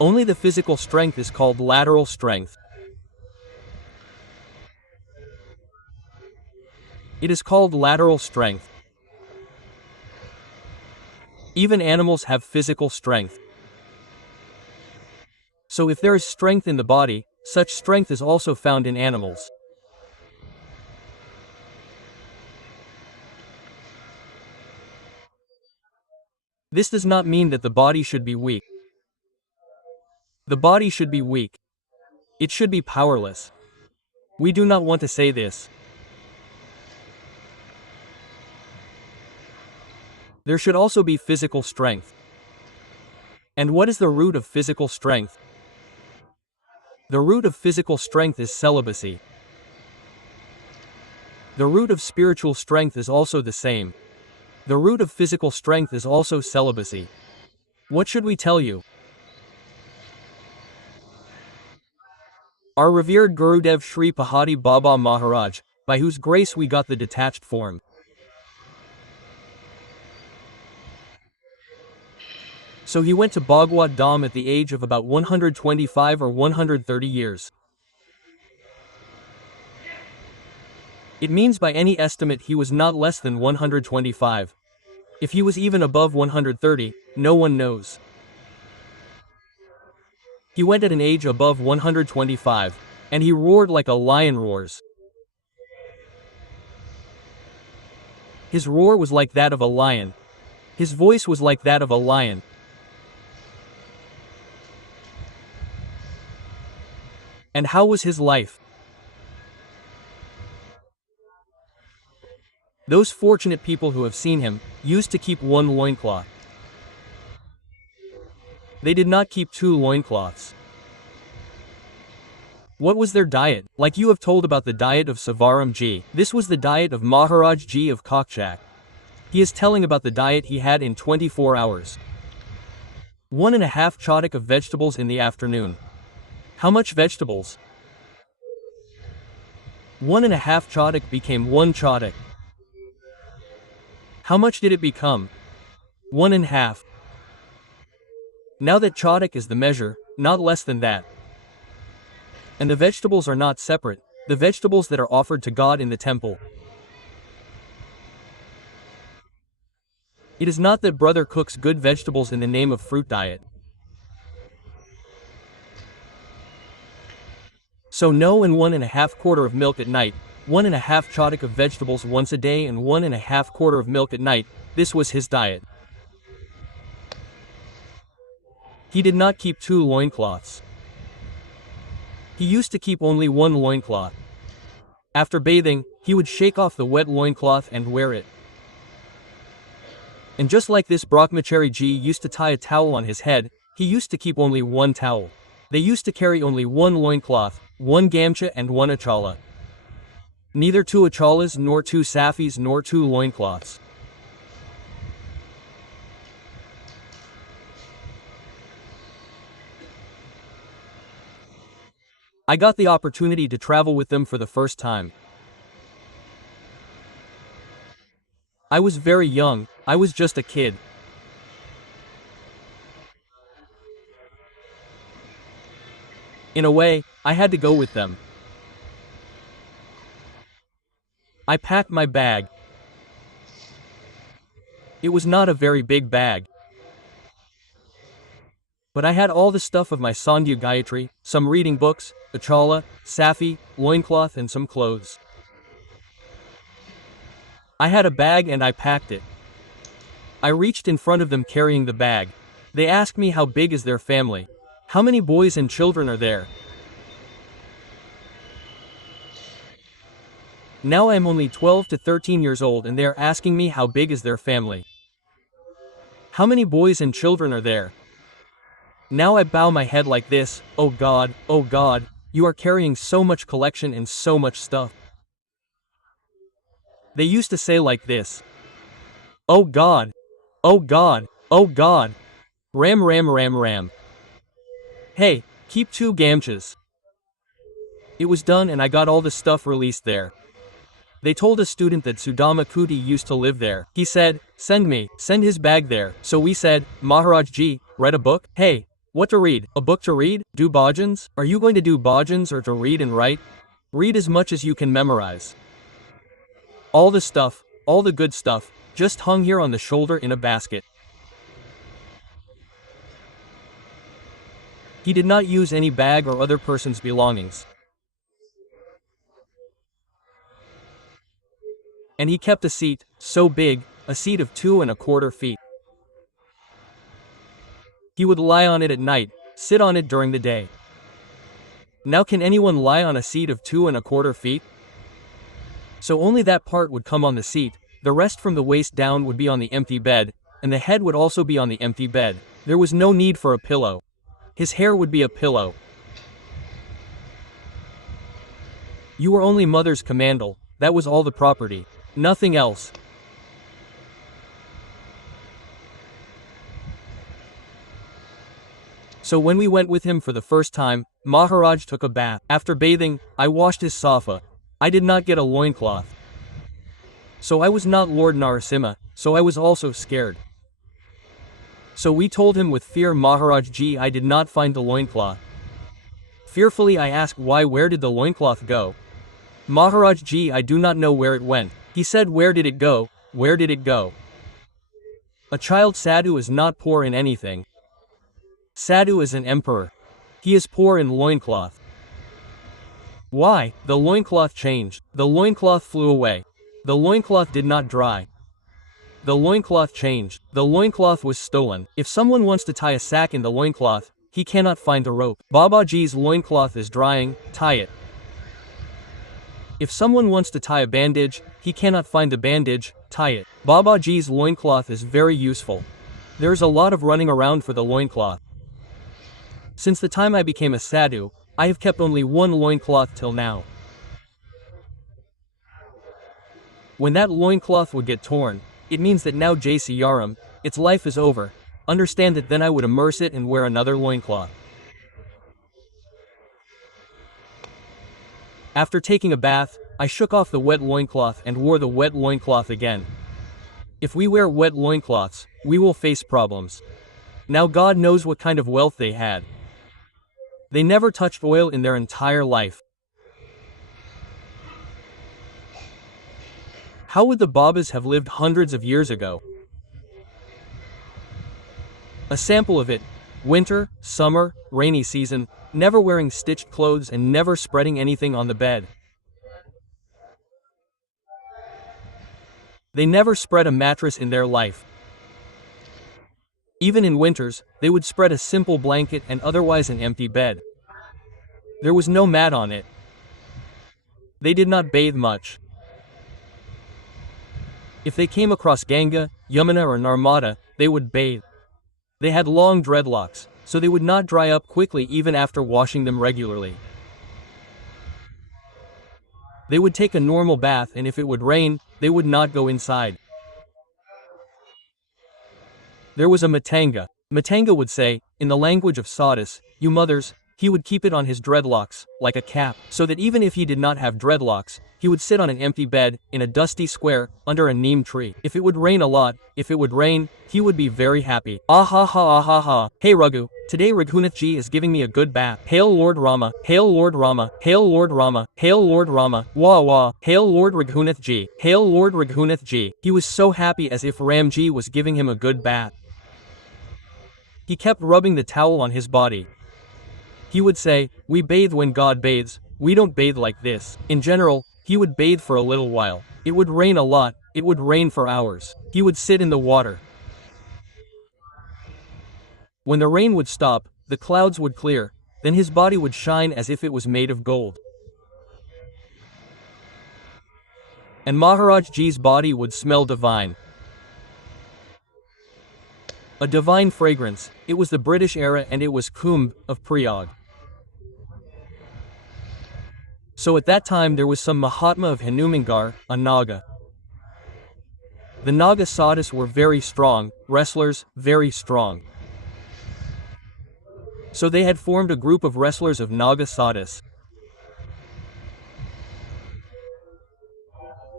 Only the physical strength is called lateral strength. It is called lateral strength. Even animals have physical strength. So if there is strength in the body, such strength is also found in animals. This does not mean that the body should be weak. The body should be weak. It should be powerless. We do not want to say this. There should also be physical strength. And what is the root of physical strength? The root of physical strength is celibacy. The root of spiritual strength is also the same. The root of physical strength is also celibacy. What should we tell you? Our revered Gurudev Shri Pahadi Baba Maharaj, by whose grace we got the detached form. So he went to Bhagwat Dham at the age of about 125 or 130 years. It means by any estimate he was not less than 125. If he was even above 130, no one knows. He went at an age above 125, and he roared like a lion roars. His roar was like that of a lion. His voice was like that of a lion. And how was his life? Those fortunate people who have seen him used to keep one loincloth. They did not keep two loincloths. What was their diet? Like you have told about the diet of Savaram Ji, this was the diet of Maharaj Ji of Kokchak. He is telling about the diet he had in 24 hours. 1.5 chodak of vegetables in the afternoon. How much vegetables? 1.5 chodak became 1 chodak. How much did it become? 1.5. Now that chodak is the measure, not less than that. And the vegetables are not separate, the vegetables that are offered to God in the temple. It is not that brother cooks good vegetables in the name of fruit diet. So no, and 1.5 quarter of milk at night, 1.5 chodak of vegetables once a day and 1.5 quarter of milk at night, this was his diet. He did not keep 2 loincloths. He used to keep only 1 loincloth. After bathing, he would shake off the wet loincloth and wear it. And just like this Brahmachari Ji used to tie a towel on his head, he used to keep only 1 towel. They used to carry only 1 loincloth, 1 gamcha and 1 achala. Neither 2 achalas nor 2 safis nor 2 loincloths. I got the opportunity to travel with them for the first time. I was very young, I was just a kid. In a way, I had to go with them. I packed my bag. It was not a very big bag. But I had all the stuff of my Sandhya Gayatri, some reading books, achala, safi, loincloth and some clothes. I had a bag and I packed it. I reached in front of them carrying the bag. They asked me how big is their family. How many boys and children are there? Now I am only 12 to 13 years old and they are asking me how big is their family. How many boys and children are there? Now I bow my head like this, oh God, you are carrying so much collection and so much stuff. They used to say like this. Oh God, Ram Ram Ram Ram. Hey, keep 2 gamchas. It was done and I got all the stuff released there. They told a student that Sudama Kuti used to live there. He said, send his bag there. So we said, Maharaj Ji, read a book? Hey, What to read? A book to read? Do bhajans? Are you going to do bhajans or to read and write? Read as much as you can memorize. All the stuff, all the good stuff, just hung here on the shoulder in a basket. He did not use any bag or other person's belongings. And he kept a seat, so big, a seat of 2¼ feet. He would lie on it at night, sit on it during the day. Now can anyone lie on a seat of 2¼ feet? So only that part would come on the seat, the rest from the waist down would be on the empty bed, and the head would also be on the empty bed. There was no need for a pillow. His hair would be a pillow. You were only mother's commandal, that was all the property. Nothing else. So when we went with him for the first time, Maharaj took a bath. After bathing, I washed his safa. I did not get a loincloth. So I was not Lord Narasimha, so I was also scared. So we told him with fear, Maharaj ji, I did not find the loincloth. Fearfully I asked, where did the loincloth go? Maharaj ji, I do not know where it went. He said, where did it go? Where did it go? A child sadhu is not poor in anything. Sadhu is an emperor. He is poor in loincloth. Why? The loincloth changed. The loincloth flew away. The loincloth did not dry. The loincloth changed. The loincloth was stolen. If someone wants to tie a sack in the loincloth, he cannot find the rope. Babaji's loincloth is drying, tie it. If someone wants to tie a bandage, he cannot find the bandage, tie it. Babaji's loincloth is very useful. There is a lot of running around for the loincloth. Since the time I became a sadhu, I have kept only one loincloth till now. When that loincloth would get torn, it means that now Jai Siyaram, its life is over. Understand that then I would immerse it and wear another loincloth. After taking a bath, I shook off the wet loincloth and wore the wet loincloth again. If we wear wet loincloths, we will face problems. Now God knows what kind of wealth they had. They never touched oil in their entire life. How would the Babas have lived hundreds of years ago? A sample of it: winter, summer, rainy season, never wearing stitched clothes and never spreading anything on the bed. They never spread a mattress in their life. Even in winters, they would spread a simple blanket and otherwise an empty bed. There was no mat on it. They did not bathe much. If they came across Ganga, Yamuna or Narmada, they would bathe. They had long dreadlocks, so they would not dry up quickly even after washing them regularly. They would take a normal bath, and if it would rain, they would not go inside. There was a Matanga. Matanga would say, in the language of sadhus, you mothers, he would keep it on his dreadlocks, like a cap, so that even if he did not have dreadlocks, he would sit on an empty bed, in a dusty square, under a neem tree. If it would rain a lot, if it would rain, he would be very happy. Ah ha ha ah ha ha. Hey Raghu, today Raghunath ji is giving me a good bath. Hail Lord Rama, hail Lord Rama, hail Lord Rama, hail Lord Rama, wah wah, hail Lord Raghunath ji, hail Lord Raghunath ji. He was so happy as if Ramji was giving him a good bath. He kept rubbing the towel on his body. He would say, we bathe when God bathes, we don't bathe like this. In general, he would bathe for a little while. It would rain a lot, it would rain for hours. He would sit in the water. When the rain would stop, the clouds would clear, then his body would shine as if it was made of gold. And Maharaj Ji's body would smell divine. A divine fragrance. It was the British era and it was Kumbh of Prayag. So at that time there was some Mahatma of Hanumangarh, a Naga. The Naga sadhus were very strong, wrestlers, very strong. So they had formed a group of wrestlers of Naga sadhus.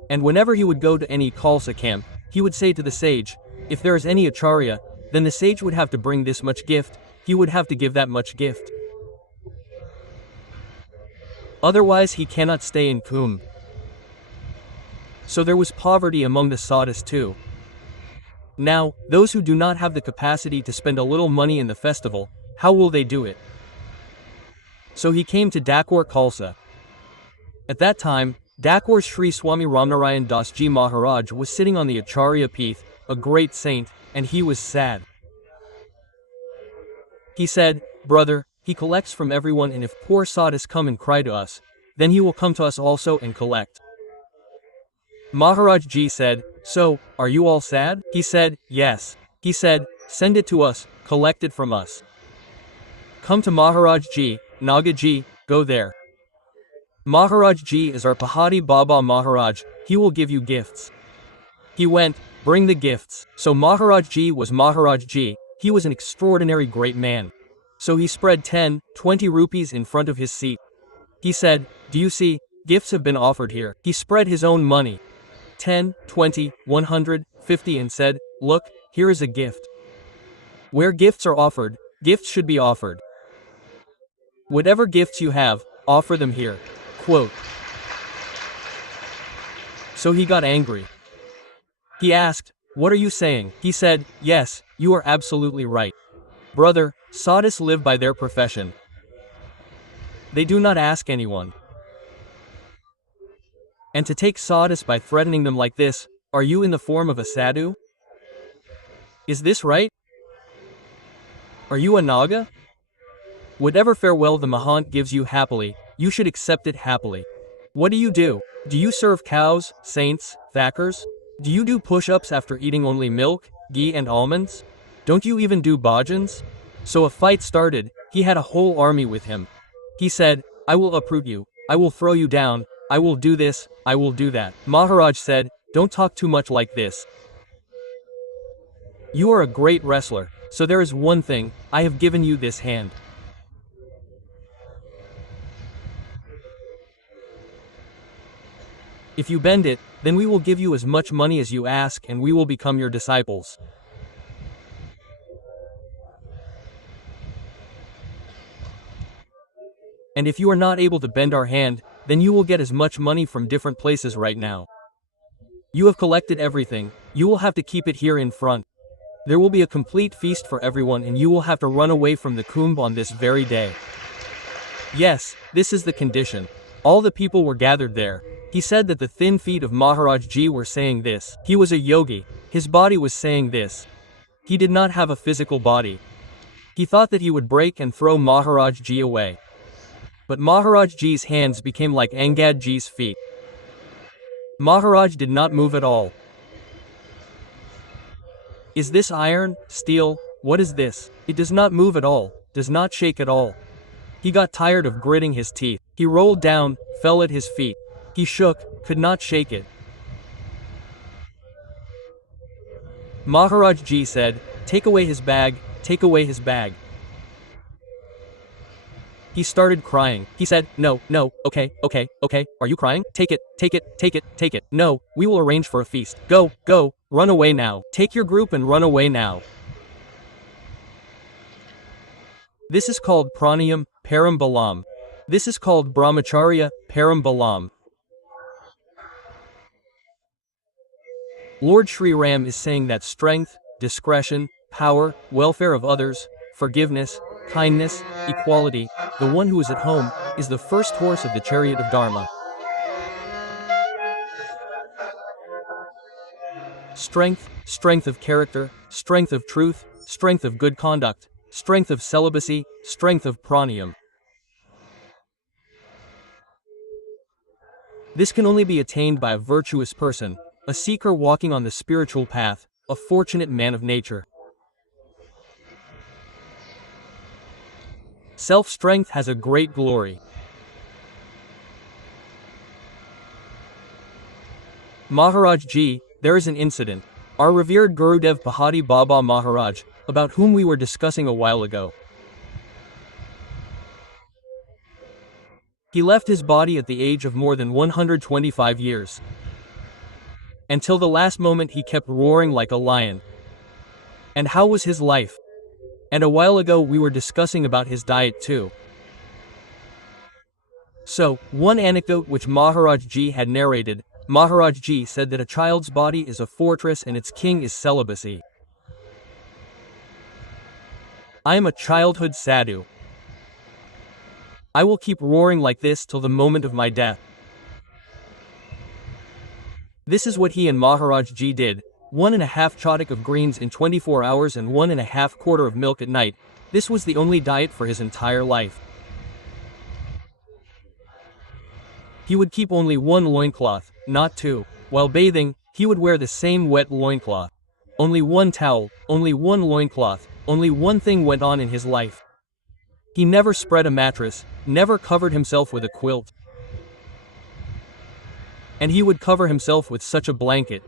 And whenever he would go to any Khalsa camp, he would say to the sage, if there is any acharya, then the sage would have to bring this much gift, he would have to give that much gift. Otherwise he cannot stay in Kumbh. So there was poverty among the sadhus too. Now, those who do not have the capacity to spend a little money in the festival, how will they do it? So he came to Dakwar Khalsa. At that time, Dakwar's Shri Swami Ramnarayan Das Ji Maharaj was sitting on the Acharya Peeth, a great saint, and he was sad. He said, "Brother, he collects from everyone, and if poor sadhus come and cry to us, then he will come to us also and collect." Maharaj Ji said, "So, are you all sad?" He said, "Yes." He said, "Send it to us, collect it from us. Come to Maharaj Ji, Naga Ji, go there. Maharaj Ji is our Pahadi Baba Maharaj, he will give you gifts." He went, "Bring the gifts." So Maharaj Ji was Maharaj Ji, he was an extraordinary great man. So he spread 10, 20 rupees in front of his seat. He said, "Do you see, gifts have been offered here." He spread his own money. 10, 20, 100, 50 and said, "Look, here is a gift." Where gifts are offered, gifts should be offered. Whatever gifts you have, offer them here. Quote. So he got angry. He asked, "What are you saying?" He said, "Yes, you are absolutely right. Brother, sadhus live by their profession. They do not ask anyone. And to take sadhus by threatening them like this, are you in the form of a sadhu? Is this right? Are you a naga? Whatever farewell the Mahant gives you happily, you should accept it happily. What do you do? Do you serve cows, saints, thakurs? Do you do push-ups after eating only milk, ghee and almonds? Don't you even do bhajans?" So a fight started, he had a whole army with him. He said, "I will uproot you, I will throw you down, I will do this, I will do that." Maharaj said, "Don't talk too much like this. You are a great wrestler, so there is one thing, I have given you this hand. If you bend it, then we will give you as much money as you ask and we will become your disciples. And if you are not able to bend our hand, then you will get as much money from different places right now. You have collected everything, you will have to keep it here in front. There will be a complete feast for everyone and you will have to run away from the Kumbh on this very day." Yes, this is the condition. All the people were gathered there. He said that the thin feet of Maharaj Ji were saying this. He was a yogi, his body was saying this. He did not have a physical body. He thought that he would break and throw Maharaj Ji away. But Maharaj Ji's hands became like Angad Ji's feet. Maharaj did not move at all. Is this iron, steel, what is this? It does not move at all, does not shake at all. He got tired of gritting his teeth. He rolled down, fell at his feet. He shook, could not shake it. Maharaj Ji said, "Take away his bag, take away his bag." He started crying. He said, "No, no, okay, okay, okay, are you crying? Take it, take it, take it, take it. No, we will arrange for a feast. Go, go, run away now. Take your group and run away now." This is called pranayam, param balam. This is called brahmacharya, param balam. Lord Shri Ram is saying that strength, discretion, power, welfare of others, forgiveness, kindness, equality, the one who is at home, is the first horse of the chariot of Dharma. Strength, strength of character, strength of truth, strength of good conduct, strength of celibacy, strength of pranayam. This can only be attained by a virtuous person, a seeker walking on the spiritual path, a fortunate man of nature. Self-strength has a great glory. Maharaj Ji, there is an incident. Our revered Gurudev Pahadi Baba Maharaj, about whom we were discussing a while ago. He left his body at the age of more than 125 years. Until the last moment he kept roaring like a lion. And how was his life? And a while ago we were discussing about his diet too. So, one anecdote which Maharaj Ji had narrated, Maharaj Ji said that a child's body is a fortress and its king is celibacy. I am a childhood sadhu. I will keep roaring like this till the moment of my death. This is what he and Maharaj Ji did, 1.5 chodak of greens in 24 hours and 1.5 quarter of milk at night. This was the only diet for his entire life. He would keep only one loincloth, not two. While bathing, he would wear the same wet loincloth. Only one towel, only one loincloth, only one thing went on in his life. He never spread a mattress, never covered himself with a quilt. And he would cover himself with such a blanket.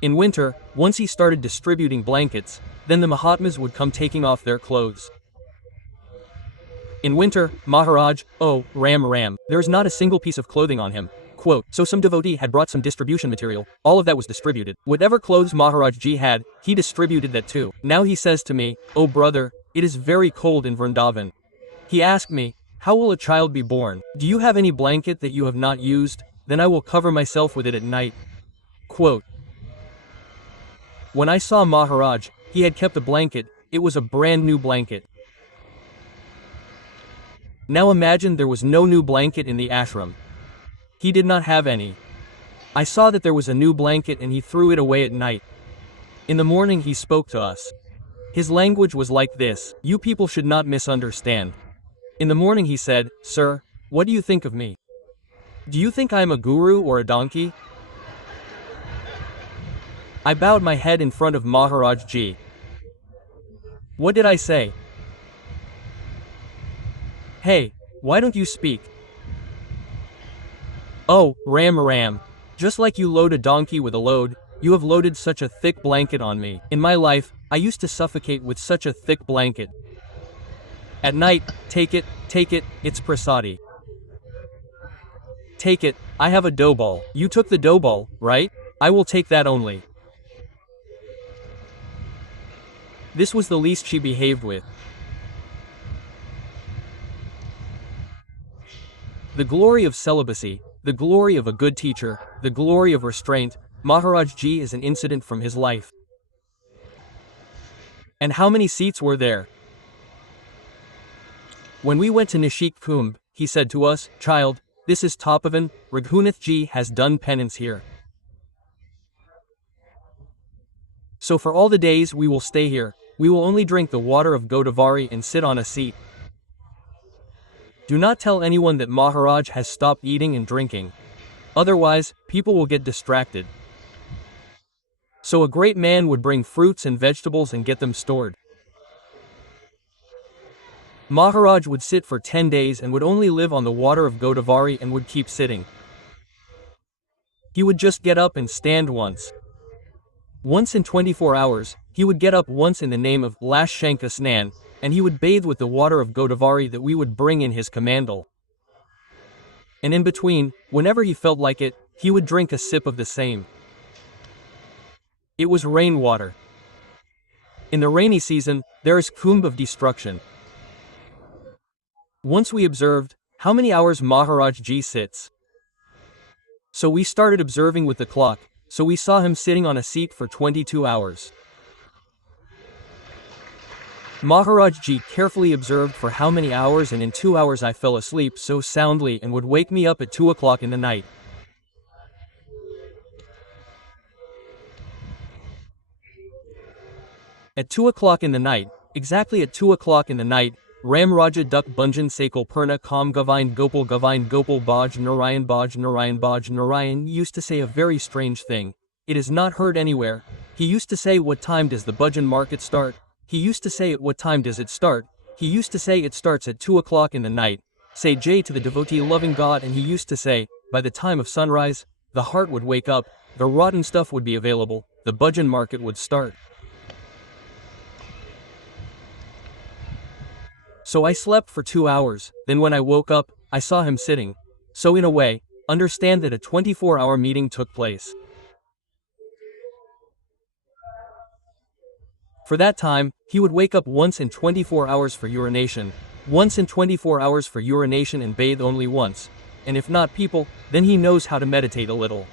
In winter, once he started distributing blankets, then the Mahatmas would come taking off their clothes. In winter, Maharaj, oh, Ram, there is not a single piece of clothing on him. Quote, so some devotee had brought some distribution material, all of that was distributed. Whatever clothes Maharaj Ji had, he distributed that too. Now he says to me, oh brother, it is very cold in Vrindavan. He asked me, how will a child be born? Do you have any blanket that you have not used? Then I will cover myself with it at night. Quote, when I saw Maharaj, he had kept a blanket, it was a brand new blanket. Now imagine there was no new blanket in the ashram. He did not have any. I saw that there was a new blanket and he threw it away at night. In the morning he spoke to us. His language was like this, you people should not misunderstand. In the morning he said, sir, what do you think of me? Do you think I am a guru or a donkey? I bowed my head in front of Maharaj Ji. What did I say? Hey, why don't you speak? Oh, Ram, just like you load a donkey with a load, you have loaded such a thick blanket on me. In my life, I used to suffocate with such a thick blanket. At night, take it, it's prasadi. Take it, I have a dough ball. You took the dough ball, right? I will take that only. This was the least she behaved with. The glory of celibacy, the glory of a good teacher, the glory of restraint, Maharaj Ji is an incident from his life. And how many seats were there? When we went to Nishik Kumbh, he said to us, child, this is Tapavan, Raghunath Ji has done penance here. So for all the days we will stay here, we will only drink the water of Godavari and sit on a seat. Do not tell anyone that Maharaj has stopped eating and drinking. Otherwise, people will get distracted. So a great man would bring fruits and vegetables and get them stored. Maharaj would sit for 10 days and would only live on the water of Godavari and would keep sitting. He would just get up and stand once. Once in 24 hours, he would get up once in the name of Lashanka Snan, and he would bathe with the water of Godavari that we would bring in his kamandal. And in between, whenever he felt like it, he would drink a sip of the same. It was rainwater. In the rainy season, there is Kumbh of destruction. Once we observed how many hours Maharaj Ji sits. So we started observing with the clock, so we saw him sitting on a seat for 22 hours. Maharaj Ji carefully observed for how many hours, and in 2 hours I fell asleep so soundly and would wake me up at 2 o'clock in the night. At 2 o'clock in the night, exactly at 2 o'clock in the night, Ram Raja Duk Bunjan Sakal Purna Kam Govind Gopal Baj Narayan used to say a very strange thing. It is not heard anywhere. He used to say, what time does the bhajan market start? He used to say, at what time does it start? He used to say it starts at 2 o'clock in the night. Say Jai to the devotee loving God, and he used to say, by the time of sunrise, the heart would wake up, the rotten stuff would be available, the bhajan market would start. So I slept for 2 hours, then when I woke up, I saw him sitting. So in a way, understand that a 24-hour meeting took place. For that time, he would wake up once in 24 hours for urination, once in 24 hours for urination and bathe only once. And if not people, then he knows how to meditate a little.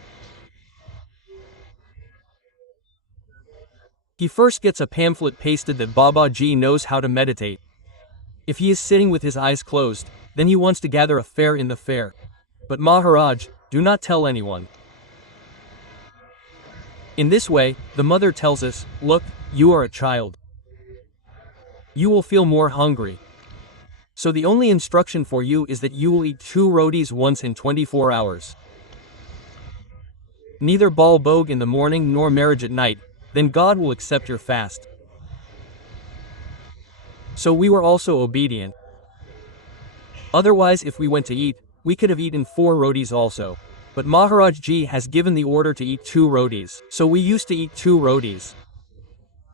He first gets a pamphlet pasted that Baba Ji knows how to meditate. If he is sitting with his eyes closed, then he wants to gather a fair in the fair. But Maharaj, do not tell anyone. In this way, the mother tells us, look, you are a child. You will feel more hungry. So the only instruction for you is that you will eat 2 rotis once in 24 hours. Neither bal bhog in the morning nor marriage at night, then God will accept your fast. So we were also obedient. Otherwise if we went to eat, we could have eaten 4 rotis also. But Maharaj Ji has given the order to eat 2 rotis, so we used to eat 2 rotis.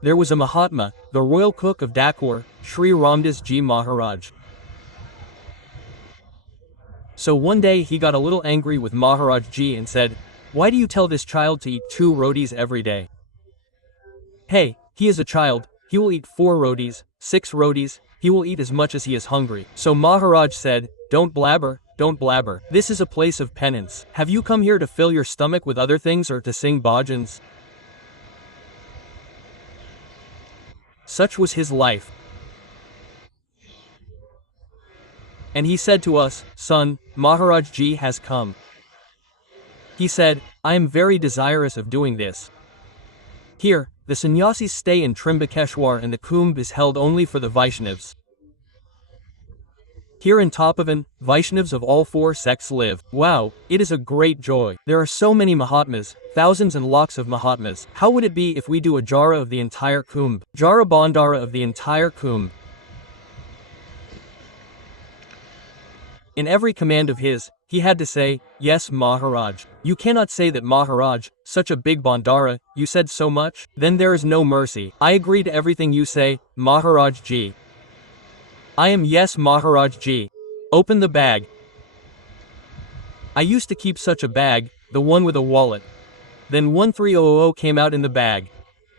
There was a Mahatma, the royal cook of Dakur, Shri Ramdas Ji Maharaj. So one day he got a little angry with Maharaj Ji and said, why do you tell this child to eat 2 rotis every day? Hey, he is a child, he will eat 4 rotis, 6 rotis, he will eat as much as he is hungry. So Maharaj said, don't blabber, don't blabber. This is a place of penance. Have you come here to fill your stomach with other things or to sing bhajans? Such was his life. And he said to us, son, Maharaj Ji has come. He said, I am very desirous of doing this. Here, the sannyasis stay in Trimbakeshwar and the Kumbh is held only for the Vaishnavas. Here in Tapovan, Vaishnavas of all 4 sects live. Wow, it is a great joy. There are so many Mahatmas, thousands and lakhs of Mahatmas. How would it be if we do a jara of the entire Kumbh? Jara Bandara of the entire Kumbh. In every command of his, he had to say, yes Maharaj. You cannot say that Maharaj, such a big Bandara, you said so much? Then there is no mercy. I agree to everything you say, Maharaj Ji. I am yes Maharaj Ji. Open the bag. I used to keep such a bag, the one with a wallet. Then 1300 came out in the bag.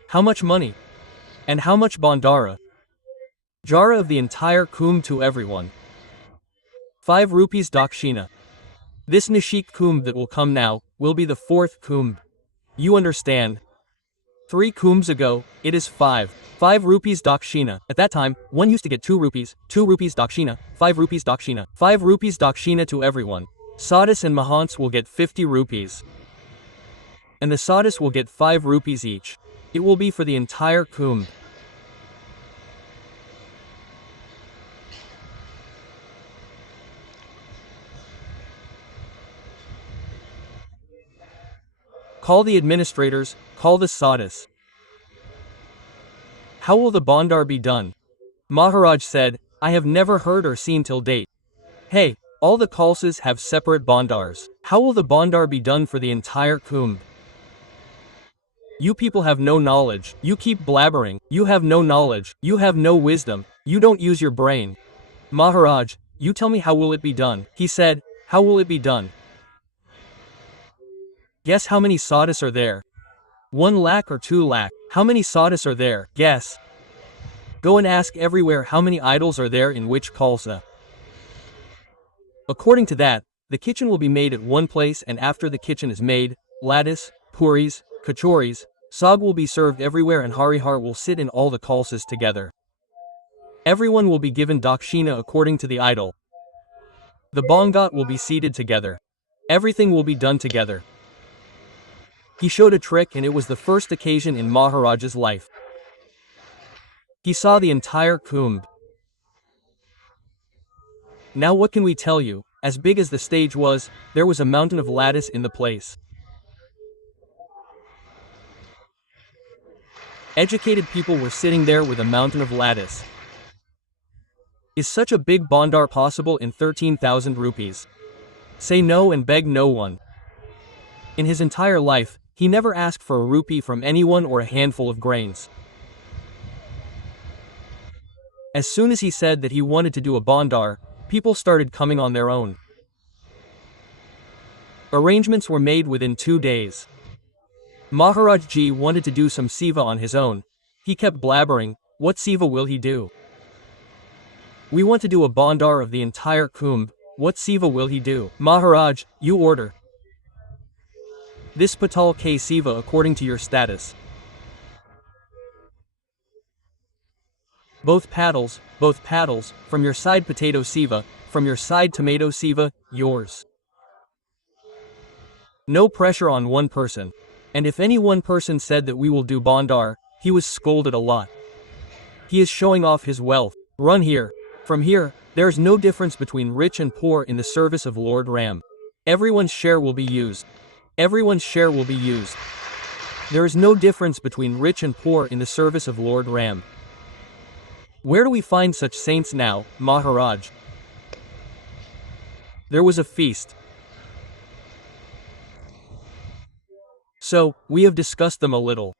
How much money? And how much Bandara? Jara of the entire Kumbh to everyone. 5 rupees dakshina. This Nishik Kumbh that will come now, will be the 4th Kumbh. You understand? 3 Kumbhs ago, it is 5 rupees dakshina. At that time, one used to get 2 rupees dakshina, 5 rupees dakshina. 5 rupees dakshina to everyone. Sadhus and Mahants will get 50 rupees. And the sadhus will get 5 rupees each. It will be for the entire Kumbh. Call the administrators, call the sadhus. How will the bandar be done? Maharaj said, I have never heard or seen till date. Hey, all the khalsas have separate bandars. How will the bandar be done for the entire Kumbh? You people have no knowledge. You keep blabbering. You have no knowledge. You have no wisdom. You don't use your brain. Maharaj, you tell me how will it be done? He said, how will it be done? Guess how many sadhus are there? 1 lakh or 2 lakh? How many sadhus are there? Guess. Go and ask everywhere how many idols are there in which khalsa. According to that, the kitchen will be made at one place and after the kitchen is made, lattice, puris, kachoris, sag will be served everywhere and harihar will sit in all the khalsas together. Everyone will be given dakshina according to the idol. The bongat will be seated together. Everything will be done together. He showed a trick and it was the first occasion in Maharaj's life. He saw the entire Kumbh. Now what can we tell you? As big as the stage was, there was a mountain of lattice in the place. Educated people were sitting there with a mountain of lattice. Is such a big bandar possible in 13,000 rupees? Say no and beg no one. In his entire life, he never asked for a rupee from anyone or a handful of grains. As soon as he said that he wanted to do a bandar, people started coming on their own. Arrangements were made within 2 days. Maharaj Ji wanted to do some seva on his own. He kept blabbering, what seva will he do? We want to do a bhandar of the entire Kumbh, what seva will he do? Maharaj, you order. This patal k seva according to your status. Both paddles, from your side potato seva, from your side tomato seva, yours. No pressure on one person. And if any one person said that we will do bhandar, he was scolded a lot. He is showing off his wealth. Run here. From here, there is no difference between rich and poor in the service of Lord Ram. Everyone's share will be used. Everyone's share will be used. There is no difference between rich and poor in the service of Lord Ram. Where do we find such saints now, Maharaj? There was a feast. So, we have discussed them a little.